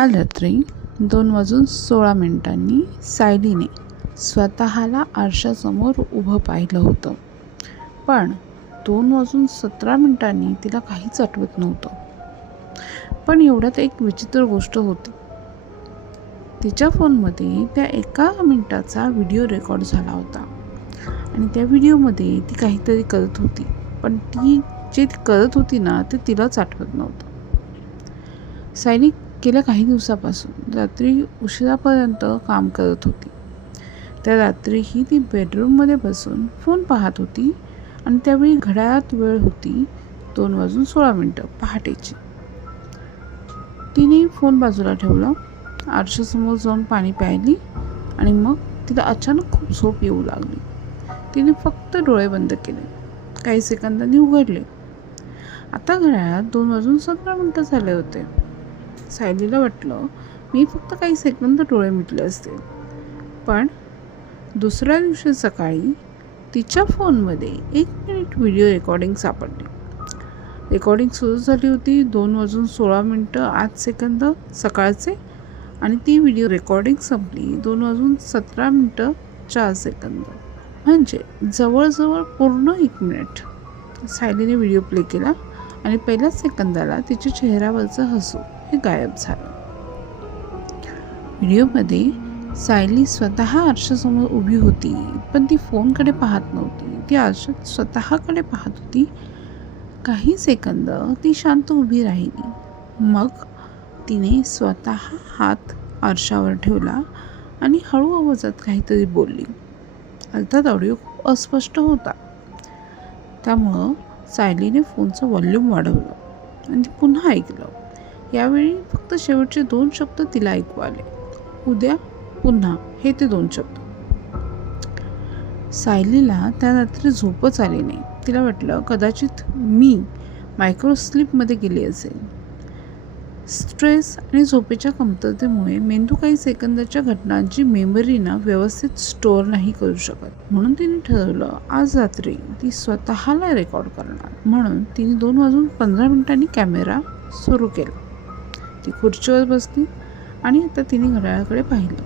काल रात्री 2:16 सायलीने स्वतःला आरशासमोर उभं पाहिलं होतं, पण 2:17 तिला काहीच आठवत नव्हतं. पण एवढ्यात एक विचित्र गोष्ट होती. तिच्या फोनमध्ये त्या 1 मिनिटाचा व्हिडिओ रेकॉर्ड झाला होता आणि त्या व्हिडिओमध्ये ती काहीतरी करत होती, पण ती करत होती ना ते तिलाच आठवत नव्हतं. सायली गेल्या काही दिवसापासून रात्री उशिरापर्यंत काम करत होती. त्या रात्रीही ती बेडरूममध्ये बसून फोन पाहत होती आणि त्यावेळी घड्याळात वेळ होती 2:16 पहाटेची. तिने फोन बाजूला ठेवला, आरशासमोर जाऊन पाणी प्यायली आणि मग तिला अचानक खूप झोप येऊ लागली. तिने फक्त डोळे बंद केले, काही सेकंदांनी उघडले. आता घड्याळात 2:17 झाले होते. सायलीला वाटलं मी फक्त काही सेकंद डोळे मिटले असते. पण दुसऱ्या दिवशी सकाळी तिच्या फोनमध्ये 1 मिनिट व्हिडिओ रेकॉर्डिंग सापडली. रेकॉर्डिंग सुरू झाली होती 2:16 सकाळचे आणि ती व्हिडिओ रेकॉर्डिंग संपली 2:17 म्हणजे जवळजवळ पूर्ण 1 मिनिट. सायलीने व्हिडिओ प्ले केला आणि पहिल्याच सेकंदाला तिच्या चेहऱ्यावरचं हसू हे गायब झालं. व्हिडिओमध्ये सायली स्वतः आरशासमोर उभी होती, पण ती फोनकडे पाहत नव्हती. ती आरशात स्वतःकडे पाहत होती. काही सेकंद ती शांत उभी राहिली. मग तिने स्वतः हात आरशावर ठेवला आणि हळू आवाजात काहीतरी बोलली. अर्थात ऑडिओ खूप अस्पष्ट होता, त्यामुळं सायलीने फोनचं व्हॉल्यूम वाढवलं आणि ती पुन्हा ऐकलं. यावेळी फक्त शेवटचे 2 शब्द तिला ऐकू आले, उद्या पुन्हा, हे ते 2 शब्द. सायलीला त्या रात्री झोपच आली नाही. तिला वाटलं कदाचित मी मायक्रो स्लीपमध्ये गेली असेल. स्ट्रेस आणि झोपेच्या कमतरतेमुळे मेंदू काही सेकंदाच्या घटनांची मेमरीना व्यवस्थित स्टोअर नाही करू शकत. म्हणून तिने ठरवलं आज रात्री ती स्वतःला रेकॉर्ड करणार. म्हणून तिने 2:15 कॅमेरा सुरू केला. ती खुर्चीवर बसली आणि आता तिने घड्याळाकडे पाहिलं.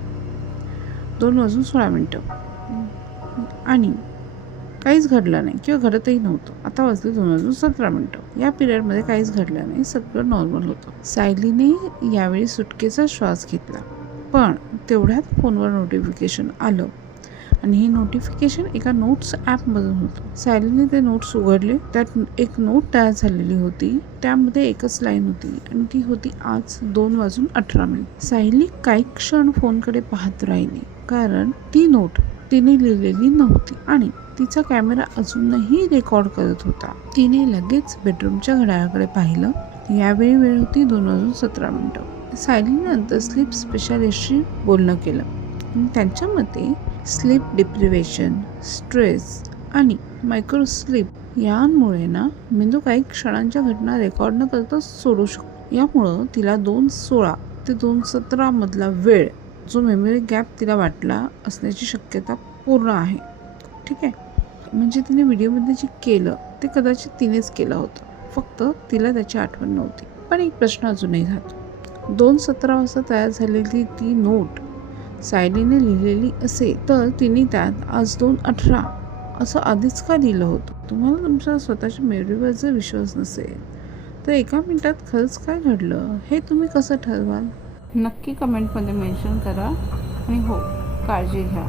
2:16 आणि काहीच घडलं नाही किंवा घडतही नव्हतं. आता वाजले 2:17. या पिरियडमध्ये काहीच घडलं नाही, सगळं नॉर्मल होतं. सायलीने यावेळी सुटकेचा श्वास घेतला, पण तेवढ्यात फोनवर नोटिफिकेशन आलं आणि हे नोटिफिकेशन एका नोट्स ॲपमधून होतं. सायलीने ते नोट्स उघडले. त्यात एक नोट तयार झालेली होती. त्यामध्ये एकच लाईन होती आणि ती होती आज 2:18. सायली काही क्षण फोनकडे पाहत राहिली, कारण ती नोट तिने लिहिलेली नव्हती आणि तिचा कॅमेरा अजूनही रेकॉर्ड करत होता. तिने लगेच बेडरूमच्या घड्याळाकडे पाहिलं. यावेळी वेळ होती 2:17. सायलीने नंतर स्लीप स्पेशालिस्टशी बोलणं केलं. त्यांच्या मते स्लीप डिप्रिवेशन, स्ट्रेस आणि मायक्रो स्लीप यांमुळे मेंदू काही क्षणांच्या घटना रेकॉर्ड न करता सोडू शकतो. यामुळं तिला 2:16 ते 2:17 मधला वेळ, जो मेमरी गॅप तिला वाटला असण्याची शक्यता पूर्ण आहे. ठीक आहे, म्हणजे तिने व्हिडिओमध्ये जे केलं ते कदाचित तिनेच केलं होतं, फक्त तिला त्याची आठवण नव्हती. पण एक प्रश्न अजूनही राहतो, 2:17 वाजता तयार झालेली ती नोट सायलीने लिहिलेली असेल तर तिने त्यात आज 2:18 असं आधीच का लिहिलं होतं? तुम्हाला तुमच्या स्वतःच्या मेमरीवर जर विश्वास नसेल तर 1 मिनिटात खरंच काय घडलं हे तुम्ही कसं ठरवाल? नक्की कमेंटमध्ये मेन्शन करा आणि हो, काळजी घ्या.